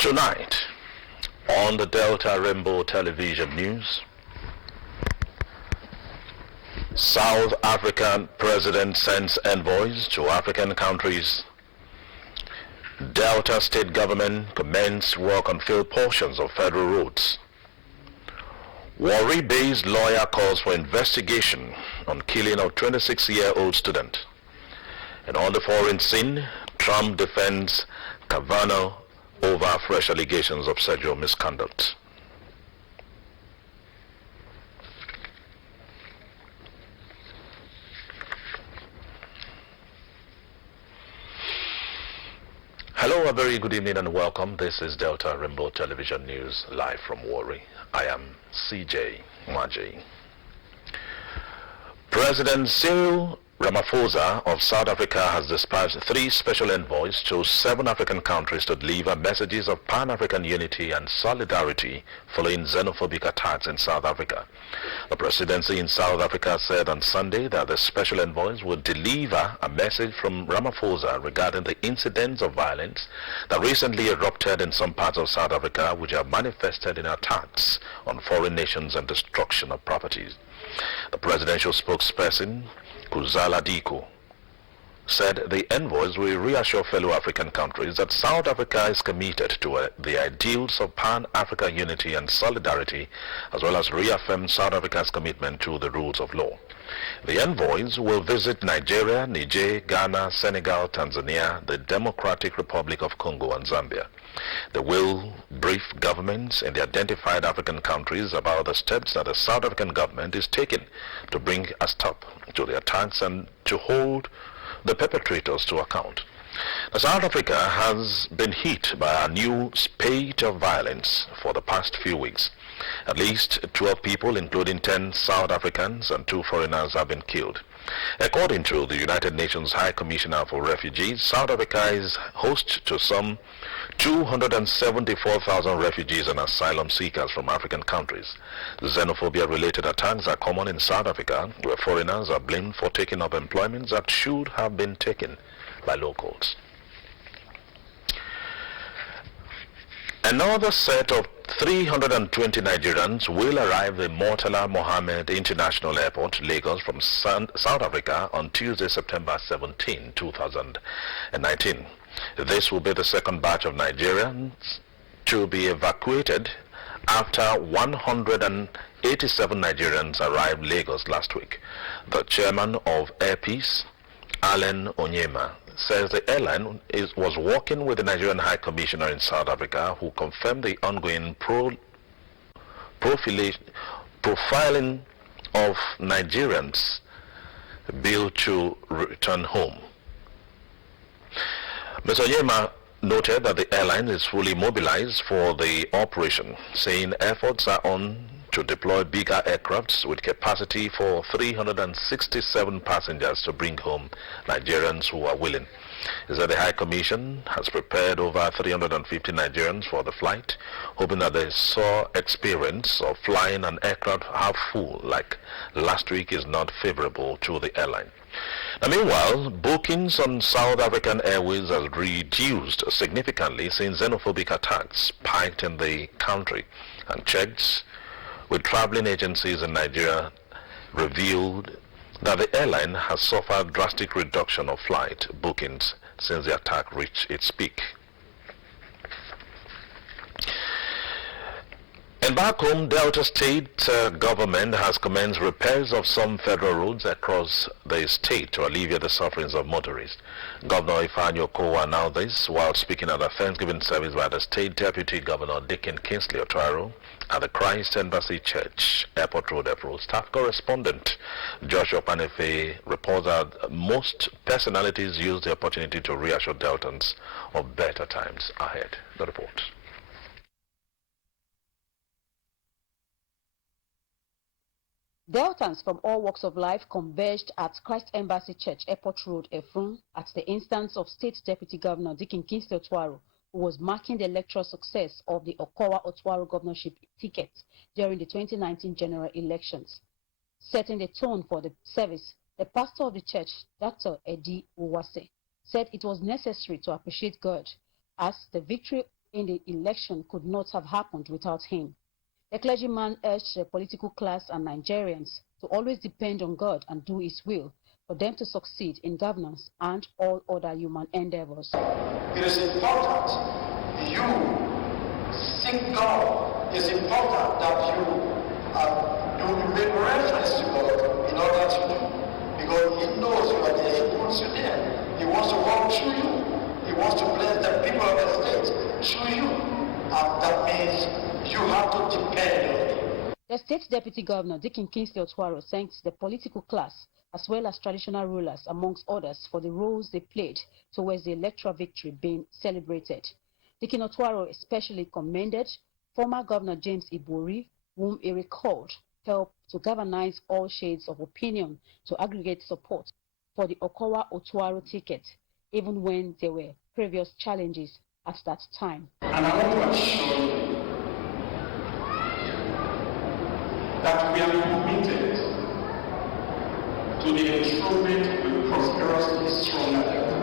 Tonight, on the Delta Rainbow Television News, South African president sends envoys to African countries. Delta state government commenced work on field portions of federal roads. Warri-based lawyer calls for investigation on killing of 26-year-old student. And on the foreign scene, Trump defends Kavanaugh over fresh allegations of sexual misconduct. Hello, a very good evening and welcome. This is Delta Rainbow Television News live from Warri. I am CJ Maji. President Cyril Ramaphosa of South Africa has dispatched 3 special envoys to 7 African countries to deliver messages of Pan-African unity and solidarity following xenophobic attacks in South Africa. The presidency in South Africa said on Sunday that the special envoys would deliver a message from Ramaphosa regarding the incidents of violence that recently erupted in some parts of South Africa, which have manifested in attacks on foreign nations and destruction of properties. The presidential spokesperson, Kuzala Diko, said the envoys will reassure fellow African countries that South Africa is committed to the ideals of Pan-African unity and solidarity, as well as reaffirm South Africa's commitment to the rules of law. The envoys will visit Nigeria, Niger, Ghana, Senegal, Tanzania, the Democratic Republic of Congo, and Zambia. They will brief governments in the identified African countries about the steps that the South African government is taking to bring a stop to the attacks and to hold the perpetrators to account. South Africa has been hit by a new spate of violence for the past few weeks. At least 12 people, including 10 South Africans and 2 foreigners, have been killed. According to the United Nations High Commissioner for Refugees, South Africa is host to some 274,000 refugees and asylum seekers from African countries. Xenophobia-related attacks are common in South Africa, where foreigners are blamed for taking up employments that should have been taken by locals. Another set of 320 Nigerians will arrive at Murtala Mohammed International Airport, Lagos, from South Africa on Tuesday, September 17, 2019. This will be the second batch of Nigerians to be evacuated after 187 Nigerians arrived Lagos last week. The chairman of Air Peace, Allen Onyema, says the airline was working with the Nigerian High Commissioner in South Africa, who confirmed the ongoing profiling of Nigerians billed to return home. Mr. Onyema noted that the airline is fully mobilized for the operation, saying efforts are on to deploy bigger aircrafts with capacity for 367 passengers to bring home Nigerians who are willing. He said the High Commission has prepared over 350 Nigerians for the flight, hoping that the sore experience of flying an aircraft half full like last week is not favorable to the airline. Now, meanwhile, bookings on South African Airways has reduced significantly since xenophobic attacks spiked in the country, and checks with traveling agencies in Nigeria revealed that the airline has suffered drastic reduction of flight bookings since the attack reached its peak. And back home, Delta State government has commenced repairs of some federal roads across the state to alleviate the sufferings of motorists. Governor Ifeanyi Okowa announced this while speaking at a Thanksgiving service by the State Deputy Governor Dickon Kingsley Otuaro at the Christ Embassy Church, Airport Road, Airport. Staff correspondent Joshua Panefe reports that most personalities used the opportunity to reassure Deltans of better times ahead. The report. Deltans from all walks of life converged at Christ Embassy Church, Airport Road, Efrun, at the instance of State Deputy Governor Dickon Kingsley Otuaro, who was marking the electoral success of the Okowa Otuaro governorship ticket during the 2019 general elections. Setting the tone for the service, the pastor of the church, Dr. Eddie Uwase, said it was necessary to appreciate God as the victory in the election could not have happened without him. The clergyman urged the political class and Nigerians to always depend on God and do His will for them to succeed in governance and all other human endeavors. It is important you seek God. It's important that you make reference to God in order to do, because He knows you are there. He wants you there. He wants to walk through you. He wants to bless the people of the state through you. And that means you have to depend on Him. The state deputy governor, Dikin Kingsley Otwaro, thanked the political class as well as traditional rulers, amongst others, for the roles they played towards the electoral victory being celebrated. Dikin Otwaro especially commended former Governor James Ibori, whom he recalled helped to galvanize all shades of opinion to aggregate support for the Okowa-Otwaro ticket, even when there were previous challenges at that time. And I want to assure you that we are committed to the enshrinement with prosperous, strong Africa,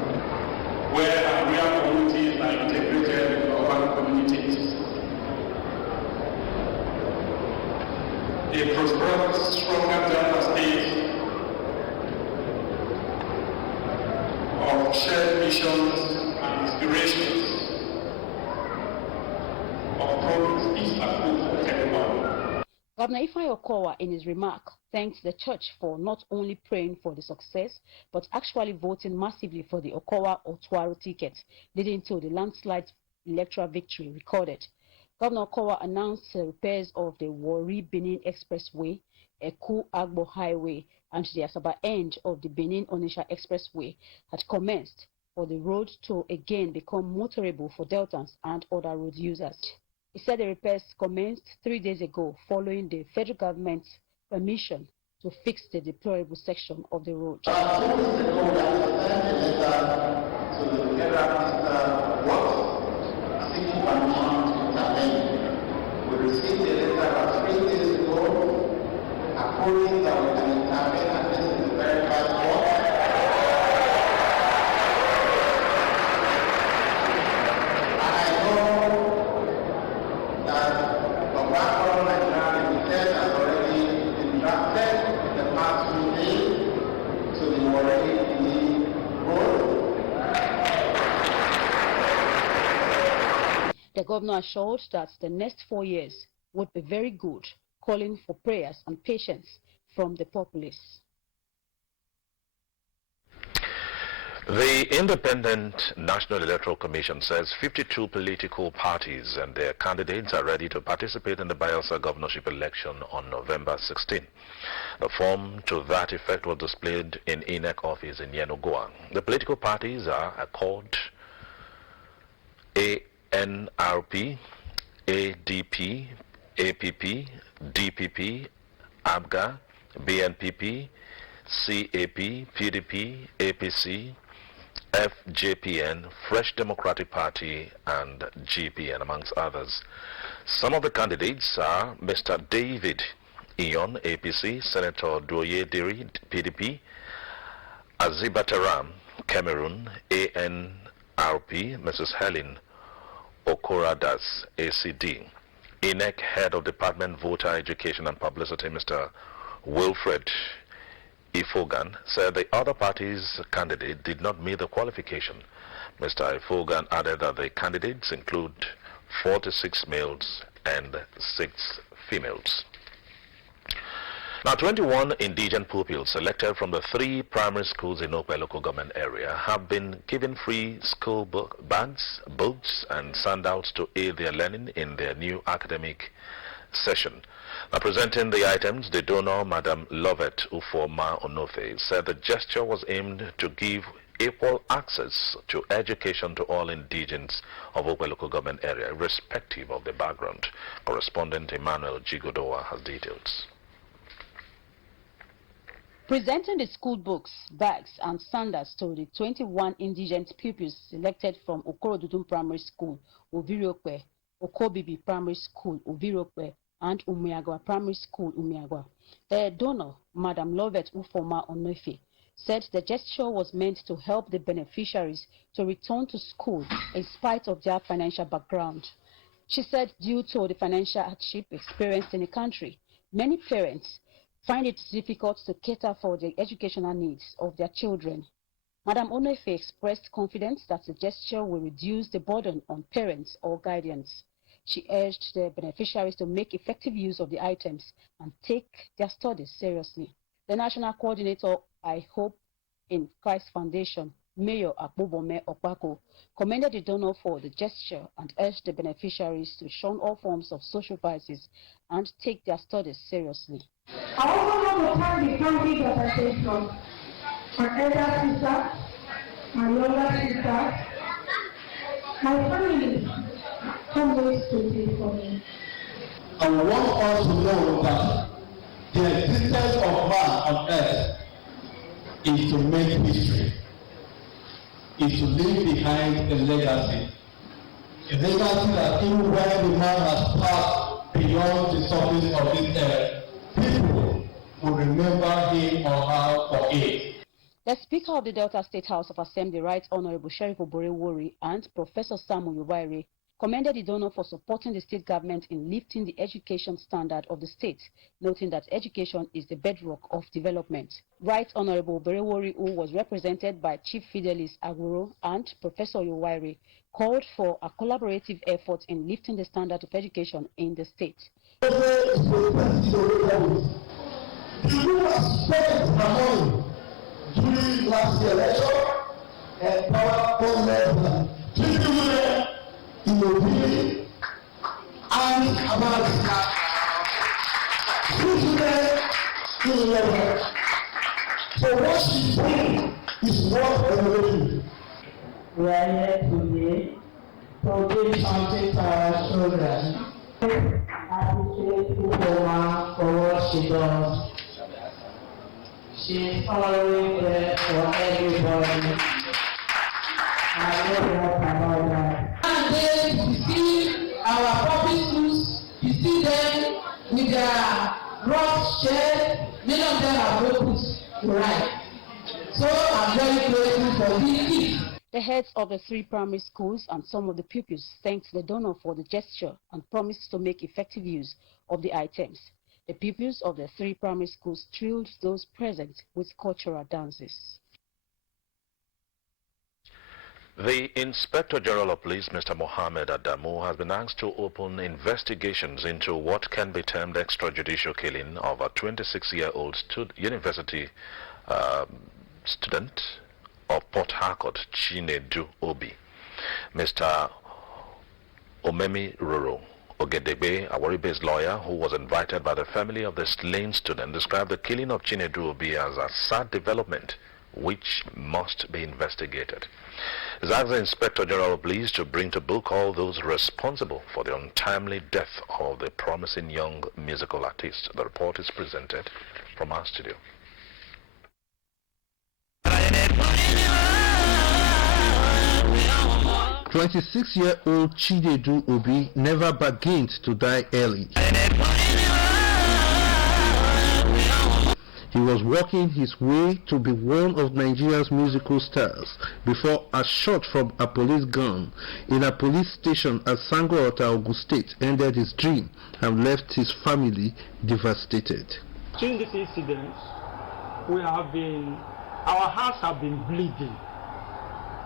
where real communities are integrated with urban communities. A prosperous, strong Africa state of shared visions and inspirations of progress is a hope for everyone. Governor Ifeanyi Okowa, in his remark, thanked the church for not only praying for the success, but actually voting massively for the Okowa-Otwaro ticket, leading to the landslide electoral victory recorded. Governor Okowa announced repairs of the Warri-Benin Expressway, Eku-Agbo Highway, and the Asaba end of the Benin-Onitsha Expressway had commenced for the road to again become motorable for Deltans and other road users. He said the repairs commenced 3 days ago following the federal government's permission to fix the deplorable section of the road. 2 weeks ago, we sent a letter to the federal minister what seeking permission to intervene. We received a letter about 3 days ago, approving that we can intervene, and this is the very first one. And I know that the background Nigerian research has already been drafted in the past few days, so they were already in the road. The governor assured that the next 4 years would be very good, calling for prayers and patience from the populace. The Independent National Electoral Commission says 52 political parties and their candidates are ready to participate in the Bayelsa governorship election on November 16. A form to that effect was displayed in INEC office in Yenagoa. The political parties are Accord, ANRP, ADP, APP, DPP, ABGA, BNPP, CAP, PDP, APC, FJPN, Fresh Democratic Party, and GPN, amongst others. Some of the candidates are Mr. David Iyon, APC, Senator Doye Diri, PDP, Azibataram, Cameroon, ANRP, Mrs. Helen Okoradas, ACD. INEC Head of Department Voter Education and Publicity, Mr. Wilfred Ifogan, said the other party's candidate did not meet the qualification. Mr. Ifogan added that the candidates include 46 males and 6 females. Now, 21 indigent pupils selected from the 3 primary schools in Okwe local government area have been given free school bags, books, and sandals to aid their learning in their new academic session. Now, presenting the items, the donor, Madam Lovett Ufoma Onofe, said the gesture was aimed to give equal access to education to all indigents of Okwe local government area, irrespective of their background. Correspondent Emmanuel Jigodowa has details. Presenting the school books, bags, and sandals to the 21 indigent pupils selected from Okorodudum Primary School, Ovirokwe, Okobibi Primary School, Ovirokwe, and Umiagwa Primary School, Umiagwa. The donor, Madam Lovett Ufoma Onofe, said the gesture was meant to help the beneficiaries to return to school in spite of their financial background. She said due to the financial hardship experienced in the country, many parents find it difficult to cater for the educational needs of their children. Madam Onefe expressed confidence that the gesture will reduce the burden on parents or guardians. She urged the beneficiaries to make effective use of the items and take their studies seriously. The National Coordinator, I Hope in Christ Foundation, Mayor Akbobome Okpako, commended the donor for the gesture and urged the beneficiaries to shun all forms of social vices and take their studies seriously. I also want to thank the county representation, my elder sister, my younger sister, my family, always to do for me. I want us to know that the existence of man on earth is to make history, is to leave behind a legacy that even when the man has passed beyond the surface of this earth, people will remember him or her for it. The Speaker of the Delta State House of Assembly, Right Honorable Sheriff Oborewori, and Professor Samuel Yowaire commended the donor for supporting the state government in lifting the education standard of the state, noting that education is the bedrock of development. Right Honorable Oborewori, who was represented by Chief Fidelis Aguro and Professor Yowaire, called for a collaborative effort in lifting the standard of education in the state. During last year's election, and power government, in the village, and about in level. So what she's doing is what everybody. We are here today to give something to our children. I appreciate Ukoma for what she does. She's following there for everybody. I know what about that. And then you see our public schools, you see them with their rough shed, many of them are broken to write. So I'm very grateful for these kids. The heads of the 3 primary schools and some of the pupils thanked the donor for the gesture and promised to make effective use of the items. The pupils of the 3 primary schools thrilled those present with cultural dances. The Inspector General of Police, Mr. Mohammed Adamu, has been asked to open investigations into what can be termed extrajudicial killing of a 26-year-old university student of Port Harcourt, Chinedu Obi. Mr. Omemi Roro Ogedebe, a Warri-based lawyer who was invited by the family of the slain student, described the killing of Chinedu Obi as a sad development which must be investigated. He asked the Inspector General of Police to bring to book all those responsible for the untimely death of the promising young musical artist. The report is presented from our studio. 26-year-old Chinedu Obi never bargained to die early. He was working his way to be one of Nigeria's musical stars before a shot from a police gun in a police station at Sangorota, Ogun State, ended his dream and left his family devastated. During this incident, our hearts have been bleeding.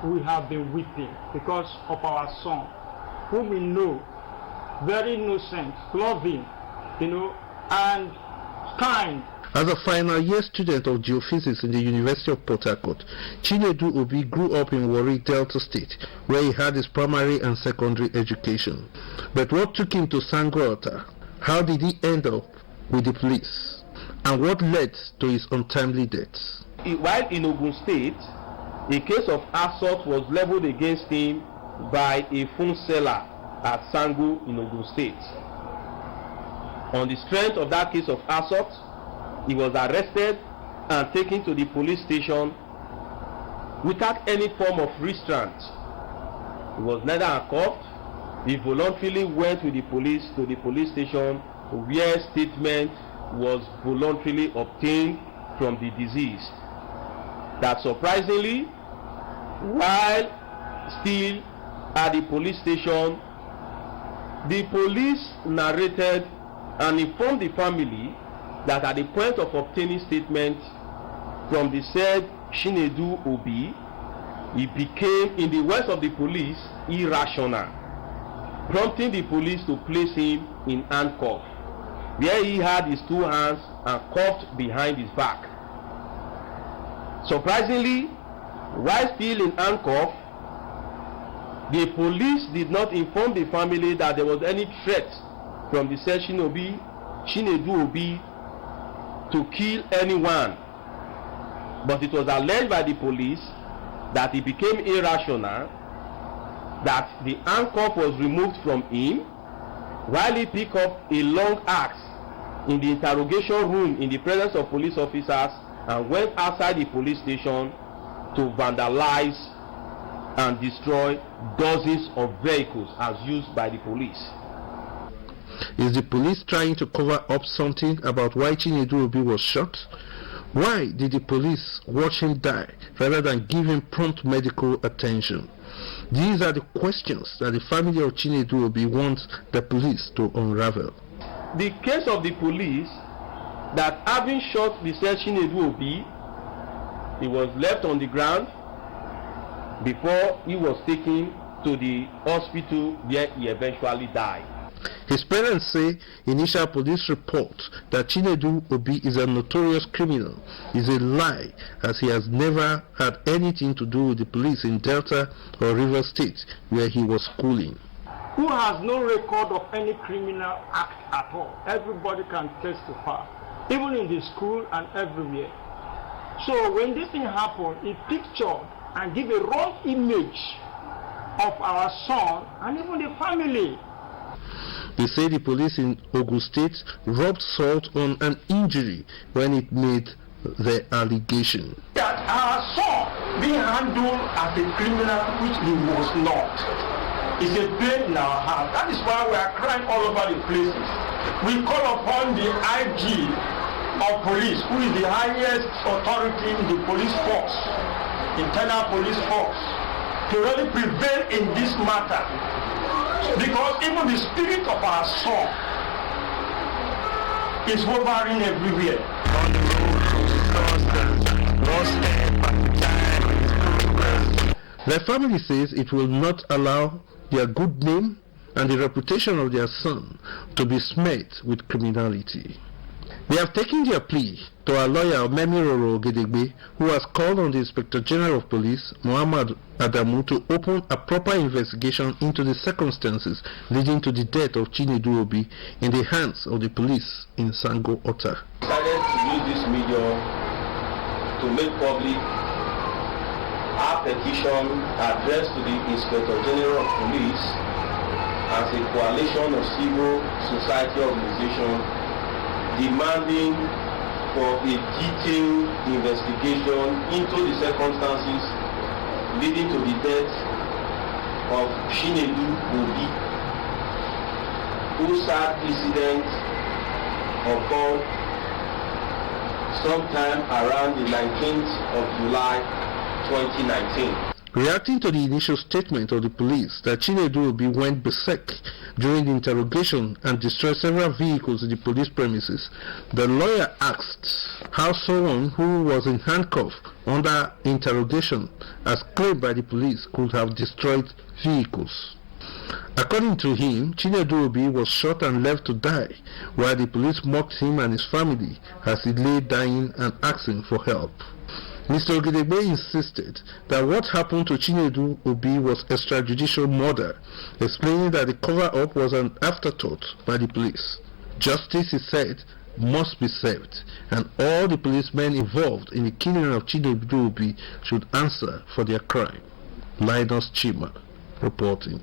We have been weeping because of our son, whom we know, very innocent, loving, and kind. As a final year student of geophysics in the University of Port Harcourt, Chinedu Obi grew up in Warri, Delta State, where he had his primary and secondary education. But what took him to Sangorota? How did he end up with the police? And what led to his untimely death? While in Ogun State, a case of assault was leveled against him by a phone seller at Sango in Ogun State. On the strength of that case of assault, he was arrested and taken to the police station without any form of restraint. He was neither handcuffed. He voluntarily went with the police to the police station where statement was voluntarily obtained from the deceased. that surprisingly, while still at the police station, the police narrated and informed the family that at the point of obtaining statement from the said Chinedu Obi, he became, in the words of the police, irrational, prompting the police to place him in handcuffs, where he had his two hands and cuffed behind his back. Surprisingly, while still in handcuffs, the police did not inform the family that there was any threat from the said Chinedu Obi to kill anyone. But it was alleged by the police that he became irrational, that the handcuff was removed from him while he picked up a long axe in the interrogation room in the presence of police officers and went outside the police station to vandalize and destroy dozens of vehicles as used by the police. Is the police trying to cover up something about why Chinedu Obi was shot? Why did the police watch him die rather than give him prompt medical attention? These are the questions that the family of Chinedu Obi wants the police to unravel. The case of the police that having shot the said Chinedu Obi, he was left on the ground before he was taken to the hospital where he eventually died. His parents say initial police report that Chinedu Obi is a notorious criminal is a lie, as he has never had anything to do with the police in Delta or Rivers State where he was schooling. Who has no record of any criminal act at all. Everybody can testify, even in the school and everywhere. So when this thing happened, it pictured and gave a wrong image of our son and even the family. They say the police in Ogun State rubbed salt on an injury when it made the allegation. That our son being handled as a criminal, which he was not, is a pain in our heart. That is why we are crying all over the places. We call upon the IG of police, who is the highest authority in the police force, internal police force, to really prevail in this matter. Because even the spirit of our son is hovering everywhere. Their family says it will not allow their good name and the reputation of their son to be smeared with criminality. They have taken their plea to our lawyer Memiroro Ogedegbe, who has called on the Inspector General of Police, Muhammad Adamu, to open a proper investigation into the circumstances leading to the death of Chinedu Obi in the hands of the police in Sango Ota. We decided to use this medium to make public our petition addressed to the Inspector General of Police as a coalition of civil society organizations demanding for a detailed investigation into the circumstances leading to the death of Chinedu Obi, whose sad incident occurred sometime around the 19th of July 2019. Reacting to the initial statement of the police that Chinedu Obi went berserk during the interrogation and destroyed several vehicles in the police premises, the lawyer asked how someone who was in handcuffs under interrogation, as claimed by the police, could have destroyed vehicles. According to him, Chinedu Obi was shot and left to die, while the police mocked him and his family as he lay dying and asking for help. Mr. Ogedegbe insisted that what happened to Chinedu Obi was extrajudicial murder, explaining that the cover-up was an afterthought by the police. Justice, he said, must be served, and all the policemen involved in the killing of Chinedu Obi should answer for their crime. Linus Chima reporting.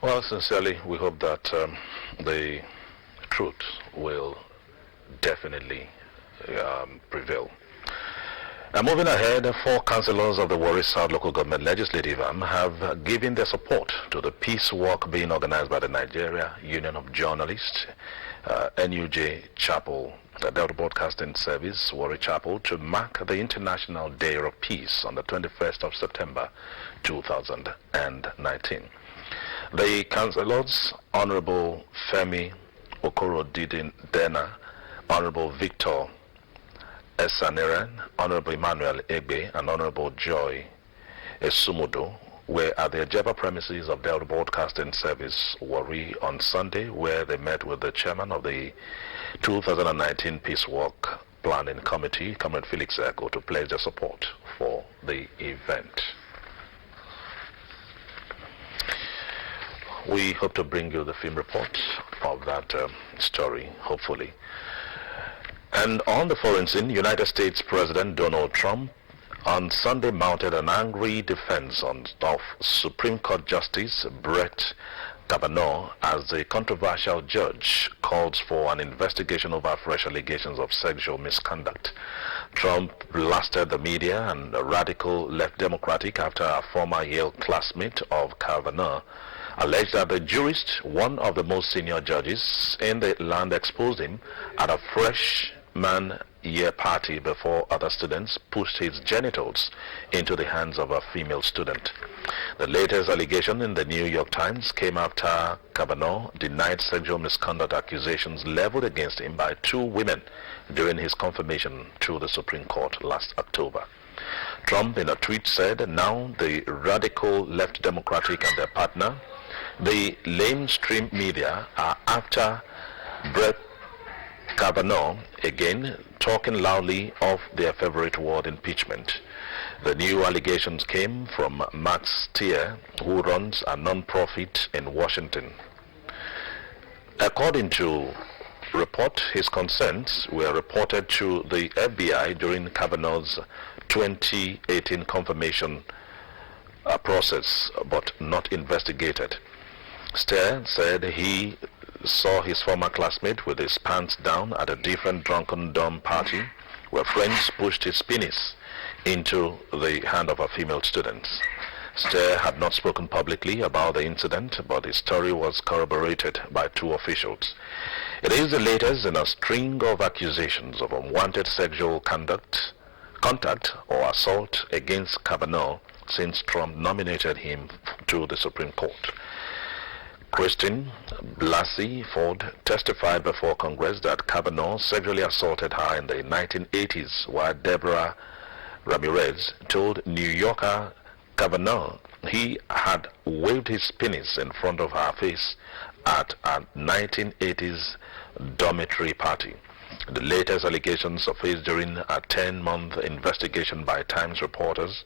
Well, sincerely, we hope that the truth will definitely prevail. Now, moving ahead, 4 councillors of the Warri South Local Government Legislative Arm have given their support to the peace walk being organized by the Nigeria Union of Journalists NUJ Chapel, the Delta Broadcasting Service, Warri Chapel, to mark the International Day of Peace on the 21st of September 2019. The councillors, Honorable Femi Okoro-Didena, Honorable Victor Esaneren, Honorable Emmanuel Egbe, and Honorable Joy Esumudo were at the Ajeba premises of Delta Broadcasting Service, Warri, on Sunday, where they met with the chairman of the 2019 Peace Walk Planning Committee, Comrade Felix Echo, to pledge their support for the event. We hope to bring you the film report of that story, hopefully. And on the foreign scene, United States President Donald Trump on Sunday mounted an angry defense of Supreme Court Justice Brett Kavanaugh as the controversial judge calls for an investigation over fresh allegations of sexual misconduct. Trump blasted the media and radical left Democratic after a former Yale classmate of Kavanaugh alleged that the jurist, one of the most senior judges in the land, exposed him at a freshman year party before other students pushed his genitals into the hands of a female student. The latest allegation in the New York Times came after Kavanaugh denied sexual misconduct accusations leveled against him by two women during his confirmation to the Supreme Court last October. Trump in a tweet said, now the radical left Democratic and their partner, the lamestream media, are after Brett Kavanaugh again, talking loudly of their favorite word, impeachment. The new allegations came from Max Stier, who runs a non-profit in Washington. According to report, his concerns were reported to the FBI during Kavanaugh's 2018 confirmation process, but not investigated. Stier said he saw his former classmate with his pants down at a different drunken dorm party where friends pushed his penis into the hand of a female student. Stier had not spoken publicly about the incident, but his story was corroborated by two officials. It is the latest in a string of accusations of unwanted sexual contact or assault against Kavanaugh since Trump nominated him to the Supreme Court. Christine Blasey Ford testified before Congress that Kavanaugh sexually assaulted her in the 1980s, while Deborah Ramirez told New Yorker Kavanaugh he had waved his penis in front of her face at a 1980s dormitory party. The latest allegations surfaced during a 10-month investigation by Times reporters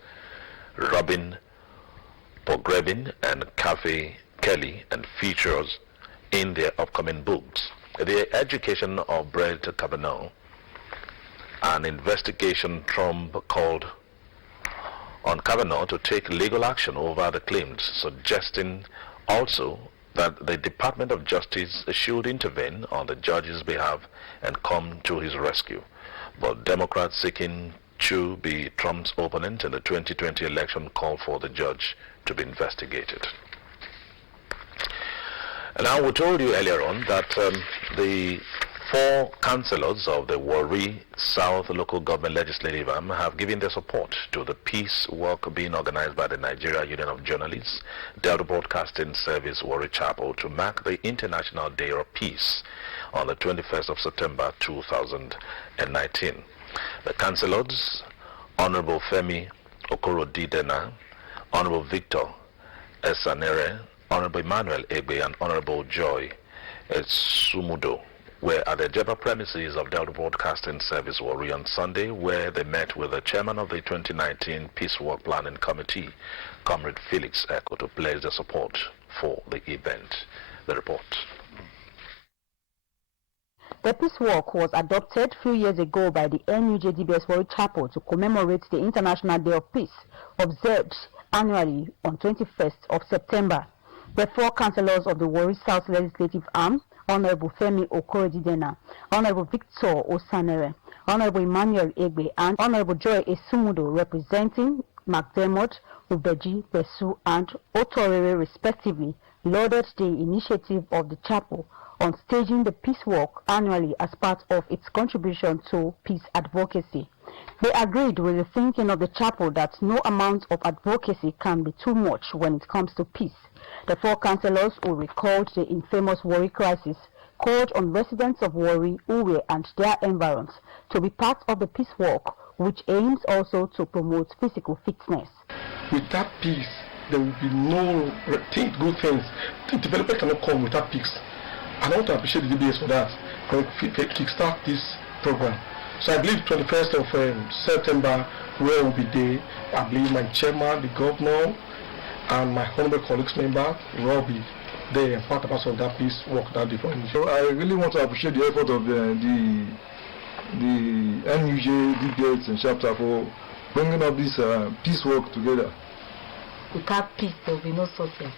Robin Pogrebin and Kathy Kelly, and features in their upcoming books. The education of Brett Kavanaugh, an investigation Trump called on Kavanaugh to take legal action over the claims, suggesting also that the Department of Justice should intervene on the judge's behalf and come to his rescue. But Democrats seeking to be Trump's opponent in the 2020 election called for the judge to be investigated. Now, we told you earlier on that the four councillors of the Warri South Local Government Legislative Arm have given their support to the peace walk being organized by the Nigeria Union of Journalists, Delta Broadcasting Service, Warri Chapel, to mark the International Day of Peace on the 21st of September 2019. The councillors, Honorable Femi Okoro-Didena, Honorable Victor Esanere, Honorable Emmanuel Egbe, and Honorable Joy Esumudo were at the Ajeba premises of Delta Broadcasting Service, Warri, on Sunday, where they met with the chairman of the 2019 Peace Walk Planning Committee, Comrade Felix Echo, to pledge their support for the event. The report. The Peace Walk was adopted a few years ago by the NUJDBS Warri Chapel to commemorate the International Day of Peace, observed annually on 21st of September. The four councillors of the Warri South Legislative Arm, Honorable Femi Okoro-Didena, Honorable Victor Osanere, Honorable Emmanuel Egbe, and Honorable Joy Esumudo, representing McDermott, Ubeji, Besu, and Otorere respectively, lauded the initiative of the chapel on staging the peace walk annually as part of its contribution to peace advocacy. They agreed with the thinking of the chapel that no amount of advocacy can be too much when it comes to peace. The four councillors who recalled the infamous Warri crisis called on residents of Warri, Uwe and their environs to be part of the peace walk, which aims also to promote physical fitness. With that peace, there will be no good things. The development cannot come without peace. And I want to appreciate the DBS for that, for kickstart this program. So I believe 21st of September, where will be there, I believe my chairman, the governor, and my honorable colleagues member will all be there and part of that peace work that day. So I really want to appreciate the effort of the NUJ, DBS and chapter for bringing up this peace work together. Without peace, there will be no success.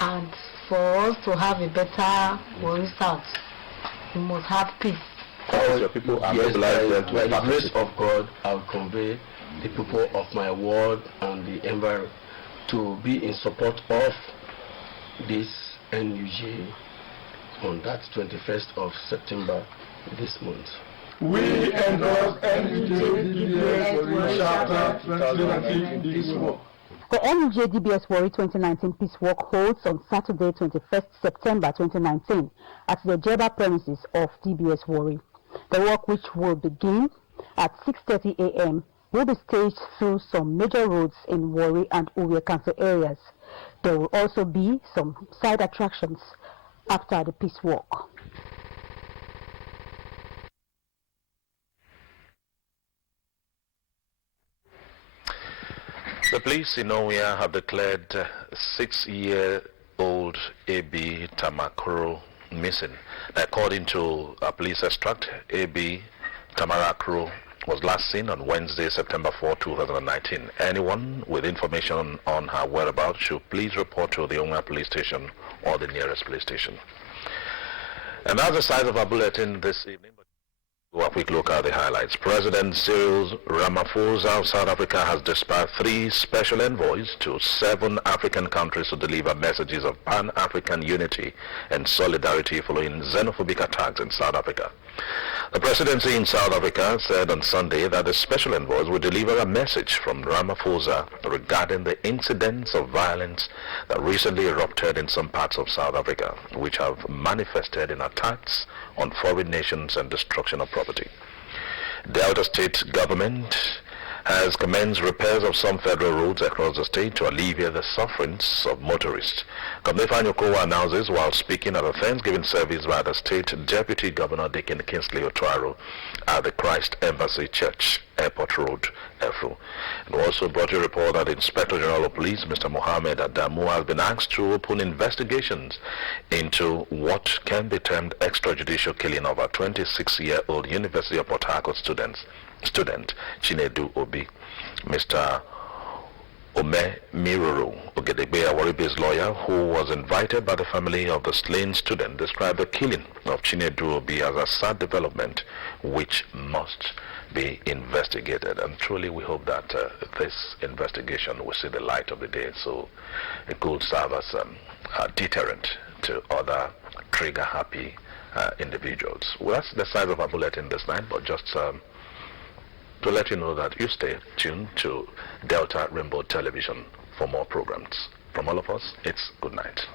And for us to have a better Warri South, we must have peace. Your people are mobilized by the grace of God, I will convey the people of my ward and the environment to be in support of this NUJ on that 21st of September this month. We endorse NUJ Warri Chapter 2019 Peace Walk. The NUJ DBS Warri 2019 Peace Walk holds on Saturday, 21st September 2019 at the Jeba premises of DBS Warri. The walk, which will begin at 6:30 a.m., will be staged through some major roads in Warri and Uwe council areas. There will also be some side attractions after the peace walk. The police in Oya have declared 6-year-old A.B. Tamakuro missing. According to a police extract, A.B. Tamakuro was last seen on Wednesday, September 4, 2019. Anyone with information on her whereabouts should please report to the Oya police station or the nearest police station. And that's the size of our bulletin this evening. A quick look at the highlights. President Cyril Ramaphosa of South Africa has dispatched 3 special envoys to 7 African countries to deliver messages of Pan-African unity and solidarity following xenophobic attacks in South Africa. The presidency in South Africa said on Sunday that the special envoys will deliver a message from Ramaphosa regarding the incidents of violence that recently erupted in some parts of South Africa, which have manifested in attacks on foreign nations and destruction of property. Delta State government has commenced repairs of some federal roads across the state to alleviate the sufferings of motorists. Governor Fanyokowa announces while speaking at a Thanksgiving service by the state Deputy Governor Dikin Kingsley Otuaro at the Christ Embassy Church, Airport Road, Efu. And also brought a report that Inspector General of Police, Mr. Mohammed Adamu, has been asked to open investigations into what can be termed extrajudicial killing of a 26-year-old University of Port Harcourt student Chinedu Obi. Mr. Ome Miruru Ogedegbe, a Warri-based lawyer who was invited by the family of the slain student, described the killing of Chinedu Obi as a sad development which must be investigated. And truly we hope that this investigation will see the light of the day, so it could serve as a deterrent to other trigger-happy individuals. Well, that's the size of our bulletin this night, but just to let you know that you stay tuned to Delta Rainbow Television for more programs. From all of us, it's good night.